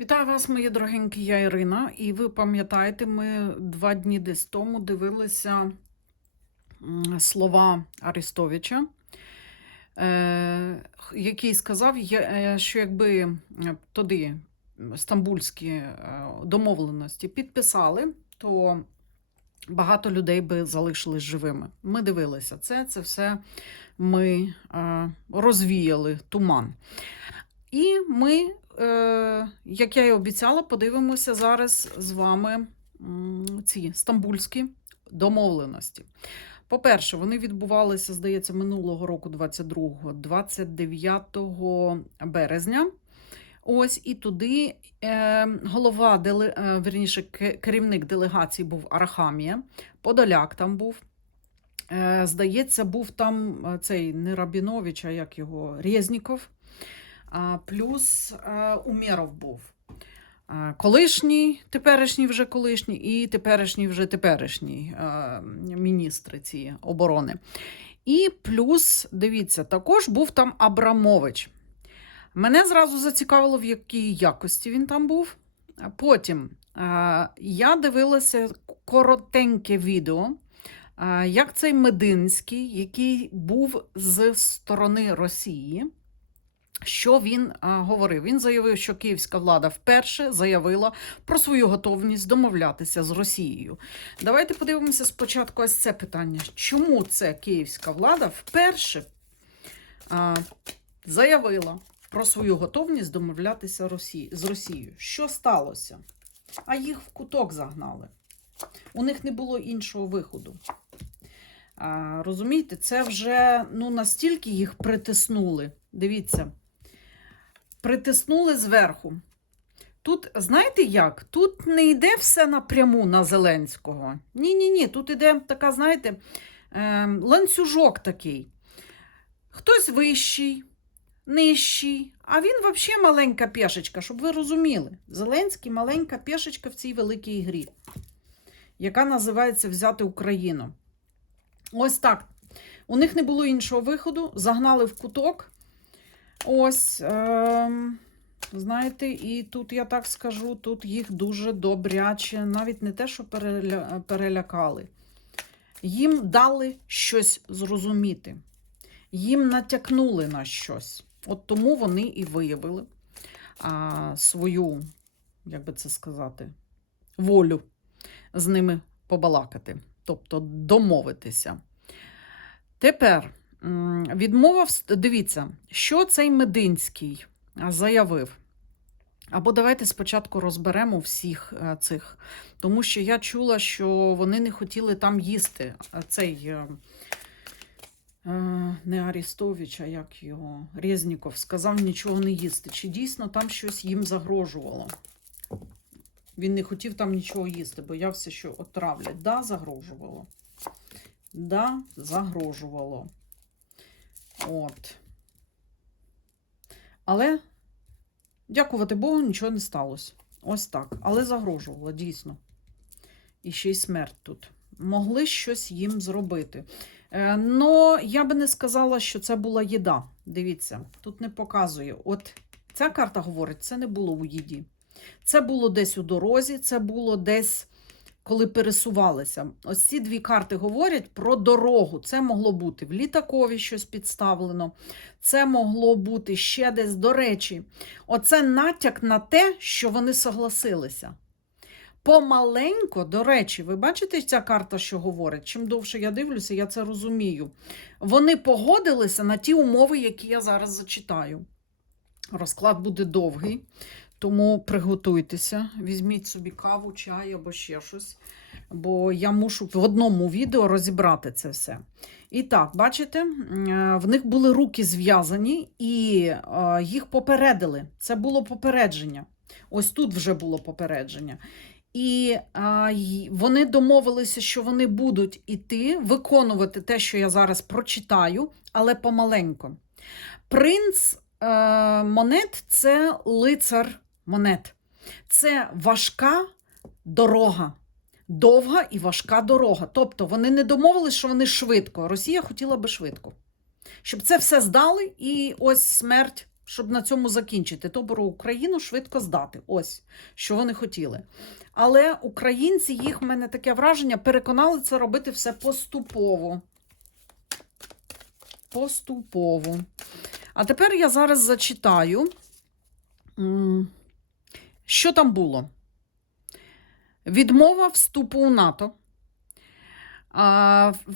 Вітаю вас, мої дорогенькі, я Ірина. І ви пам'ятаєте, ми два дні десь тому дивилися слова Арестовича, е, який сказав, е, що якби тоді стамбульські е, домовленості підписали, то багато людей би залишились живими. Ми дивилися це, це все ми розвіяли туман. І ми, е, як я і обіцяла, подивимося зараз з вами ці стамбульські домовленості. По-перше, вони відбувалися, здається, минулого року, 22-го, 29 березня. Ось і туди е, голова, е, верніше, керівник делегації був Арахамія, Подоляк там був. Здається, був там цей не Рабінович, а як його Резніков. Плюс е, Умєров був. Е, Колишній, теперішній вже колишній, і теперішній вже теперішній е, міністри ці оборони. І плюс, дивіться, також був там Абрамович. Мене зразу зацікавило, в якій якості він там був. Потім я дивилася коротеньке відео, як цей Мединський, який був з сторони Росії. Що він а, говорив? Він заявив, що київська влада вперше заявила про свою готовність домовлятися з Росією. Давайте подивимося спочатку ось це питання. Чому це київська влада вперше а, заявила про свою готовність домовлятися Росії, з Росією? Що сталося? А їх в куток загнали. У них не було іншого виходу. А, розумієте, це вже ну, настільки їх притиснули. Дивіться притиснули зверху. Тут, знаєте як? Тут не йде все напряму на Зеленського. Ні-ні ні, тут іде така, знаєте, е, ланцюжок такий. Хтось вищий, нижчий, а він взагалі маленька пешечка, щоб ви розуміли. Зеленський маленька пешечка в цій великій грі, яка називається Взяти Україну. Ось так. У них не було іншого виходу, загнали в куток. Ось, ем, знаєте, і тут я так скажу, тут їх дуже добряче, навіть не те, що переля... перелякали. Їм дали щось зрозуміти, їм натякнули на щось. От тому вони і виявили а, свою, як би це сказати, волю з ними побалакати, тобто домовитися. Тепер. М, Відмова, дивіться, що цей Мединський заявив. Або давайте спочатку розберемо всіх е, цих, тому що я чула, що вони не хотіли там їсти. Цей е, е, не Арістович, а як його Резніков сказав нічого не їсти. Чи дійсно там щось їм загрожувало? Він не хотів там нічого їсти, боявся, що отравлять. Да, загрожувало. Да, загрожувало. От. Але, дякувати Богу, нічого не сталося. Ось так. Але загрожувало, дійсно. І ще й смерть тут. Могли щось їм зробити. Е, я би не сказала, що це була їда. Дивіться, тут не показує. От ця карта говорить, це не було у їді. Це було десь у дорозі, це було десь коли пересувалися. Ось ці дві карти говорять про дорогу. Це могло бути в літакові щось підставлено, це могло бути ще десь. До речі, оце натяк на те, що вони согласилися. Помаленько, до речі, ви бачите ця карта, що говорить? Чим довше я дивлюся, я це розумію. Вони погодилися на ті умови, які я зараз зачитаю. Розклад буде довгий. Тому приготуйтеся, візьміть собі каву, чай або ще щось, бо я мушу в одному відео розібрати це все. І так, бачите, е, в них були руки зв'язані і е, їх попередили. Це було попередження. Ось тут вже було попередження. І а, вони домовилися, що вони будуть іти, виконувати те, що я зараз прочитаю, але помаленько. Принц е, монет це лицар монет. Це важка дорога. Довга і важка дорога. Тобто вони не домовились, що вони швидко. Росія хотіла би швидко. Щоб це все здали, і ось смерть щоб на цьому закінчити. Тобто Україну швидко здати. Ось що вони хотіли. Але українці, їх в мене таке враження, переконали це робити все поступово. Поступово. А тепер я зараз зачитаю, що там було. Відмова вступу у НАТО.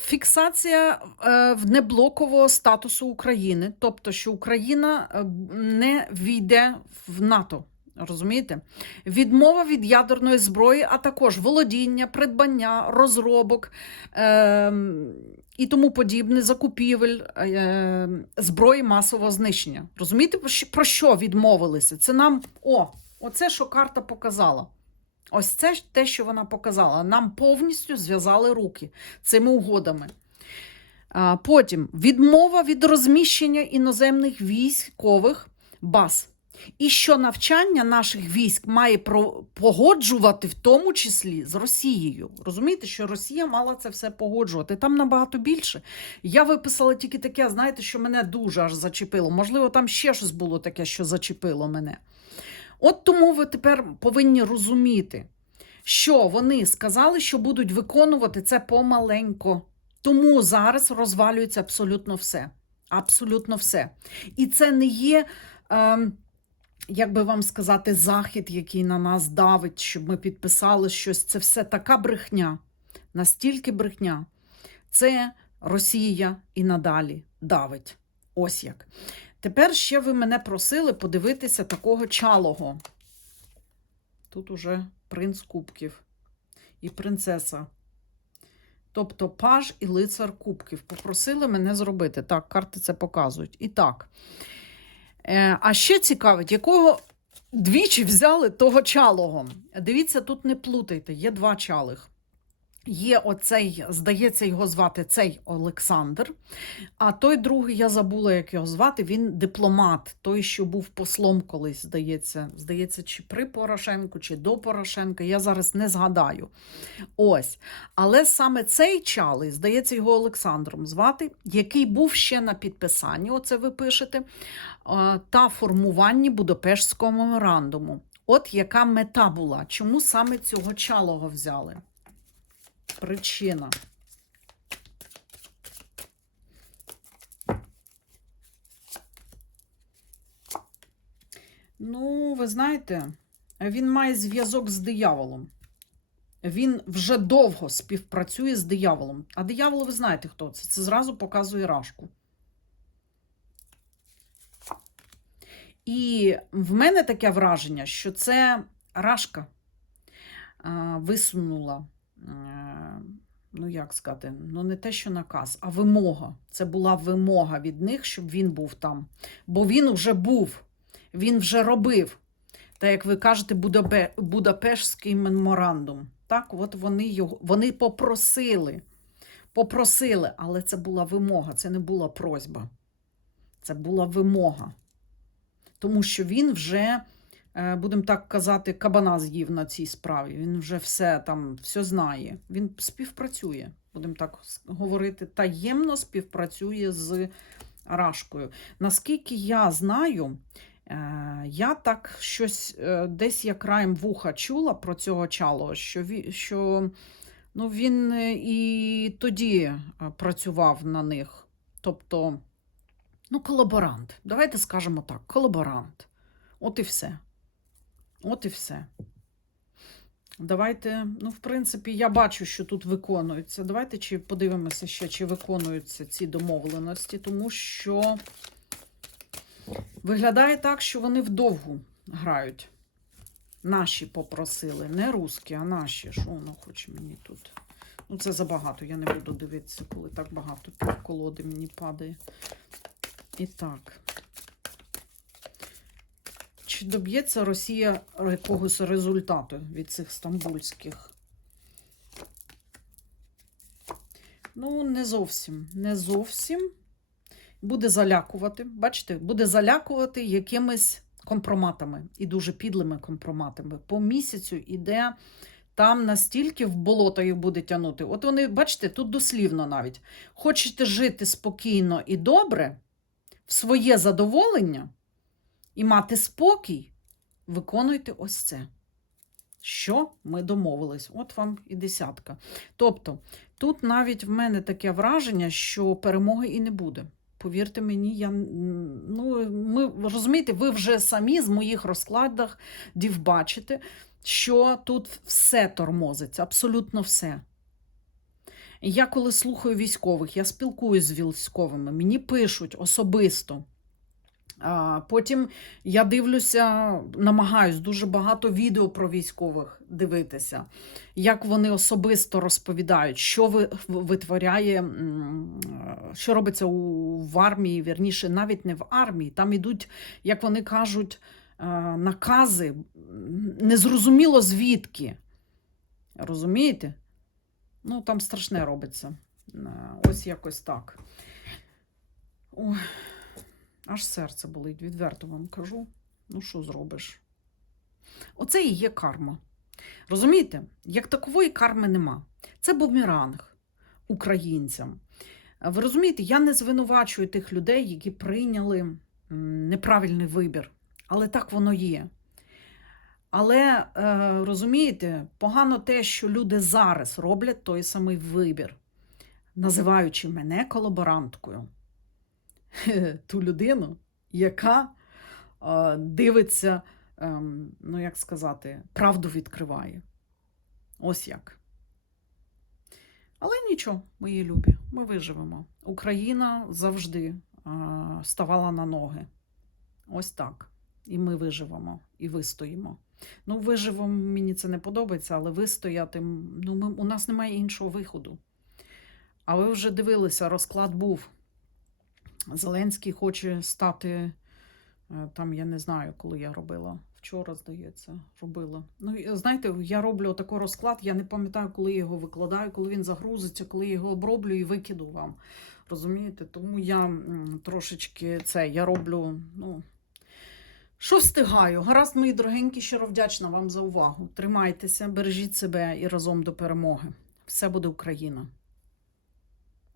Фіксація е, внеблокового статусу України, тобто, що Україна е, не війде в НАТО. Розумієте? Відмова від ядерної зброї, а також володіння, придбання, розробок е, і тому подібне, закупівель е, зброї масового знищення. Розумієте, про що відмовилися? Це нам о, оце, що карта показала. Ось це те, що вона показала. Нам повністю зв'язали руки цими угодами. Потім відмова від розміщення іноземних військових баз. І що навчання наших військ має погоджувати, в тому числі з Росією. Розумієте, що Росія мала це все погоджувати. Там набагато більше. Я виписала тільки таке, знаєте, що мене дуже аж зачепило. Можливо, там ще щось було таке, що зачепило мене. От тому ви тепер повинні розуміти, що вони сказали, що будуть виконувати це помаленько. Тому зараз розвалюється абсолютно все. Абсолютно все. І це не є, ем, як би вам сказати, захід, який на нас давить, щоб ми підписали щось. Це все така брехня, настільки брехня. Це Росія і надалі давить. Ось як. Тепер ще ви мене просили подивитися такого чалого. Тут уже принц кубків і принцеса. Тобто паж і лицар кубків. Попросили мене зробити. Так, карти це показують. І так. Е, а ще цікавить, якого двічі взяли того чалого. Дивіться, тут не плутайте, є два чалих. Є оцей, здається, його звати цей Олександр. А той другий, я забула, як його звати, він дипломат, той, що був послом колись, здається. Здається, чи при Порошенку, чи до Порошенка. Я зараз не згадаю. Ось. Але саме цей чалий, здається, його Олександром звати, який був ще на підписанні, оце ви пишете, та формуванні Будапештського меморандуму. От яка мета була? Чому саме цього чалого взяли? Причина. Ну, ви знаєте, він має зв'язок з дияволом. Він вже довго співпрацює з дияволом. А диявол, ви знаєте, хто це? Це зразу показує рашку. І в мене таке враження, що це рашка висунула, ну як сказати, ну не те, що наказ, а вимога. Це була вимога від них, щоб він був там. Бо він вже був, він вже робив. Та як ви кажете, Будапештський меморандум. Так, от вони його вони попросили. Попросили, але це була вимога, це не була просьба. Це була вимога. Тому що він вже, е, будемо так казати, кабана з'їв на цій справі. Він вже все там все знає. Він співпрацює, будемо так говорити, таємно співпрацює з Рашкою. Наскільки я знаю, е, я так щось е, десь я краєм вуха чула про цього чалого, що, ві- що ну, він е, і тоді е, працював на них. Тобто, ну, колаборант. Давайте скажемо так: колаборант. От і все. От і все. Давайте, ну, в принципі, я бачу, що тут виконуються. Давайте чи подивимося ще, чи виконуються ці домовленості, тому що виглядає так, що вони вдовгу грають. Наші попросили, не русські, а наші. Що воно хоче мені тут? Ну, це забагато, я не буду дивитися, коли так багато півколоди мені падає. І так. Чи доб'ється Росія якогось результату від цих стамбульських? Ну, не зовсім. Не зовсім. Буде залякувати. Бачите, буде залякувати якимись компроматами і дуже підлими компроматами. По місяцю іде там настільки в болото їх буде тягнути. От вони, бачите, тут дослівно навіть. Хочете жити спокійно і добре, в своє задоволення, і мати спокій, виконуйте ось це. Що ми домовились? От вам і десятка. Тобто, тут навіть в мене таке враження, що перемоги і не буде. Повірте мені, я ну, ми розумієте, ви вже самі з моїх розкладах дів бачите, що тут все тормозиться, абсолютно все. Я коли слухаю військових, я спілкуюсь з військовими, мені пишуть особисто. Потім я дивлюся, намагаюсь дуже багато відео про військових дивитися, як вони особисто розповідають, що витворяє, що робиться у, в армії, вірніше, навіть не в армії. Там ідуть, як вони кажуть, е, накази, незрозуміло звідки. Розумієте? Ну, там страшне робиться. Е, Ось якось так. Ой. Аж серце болить, відверто вам кажу. Ну, що зробиш? Оце і є карма. Розумієте, як такової карми нема. Це бумеранг українцям. Ви розумієте, я не звинувачую тих людей, які прийняли неправильний вибір. Але так воно є. Але е, розумієте, погано те, що люди зараз роблять той самий вибір, називаючи мене колаборанткою ту людину, яка дивиться, ем, ну як сказати, правду відкриває. Ось як. Але нічого, мої любі, ми виживемо. Україна завжди ставала на ноги. Ось так. І ми виживемо, і вистоїмо. Ну, виживемо, мені це не подобається, але вистояти, ну, ми, у нас немає іншого виходу. А ви вже дивилися, розклад був. Зеленський хоче стати, е, там я не знаю, коли я робила. Вчора, здається, робила. Ну, знаєте, я роблю такий розклад, я не пам'ятаю, коли я його викладаю, коли він загрузиться, коли я його оброблю і викиду вам. Розумієте? Тому я трошечки це я роблю, ну. Що встигаю? Гаразд, мої дорогенькі, щиро вдячна вам за увагу. Тримайтеся, бережіть себе і разом до перемоги. Все буде Україна!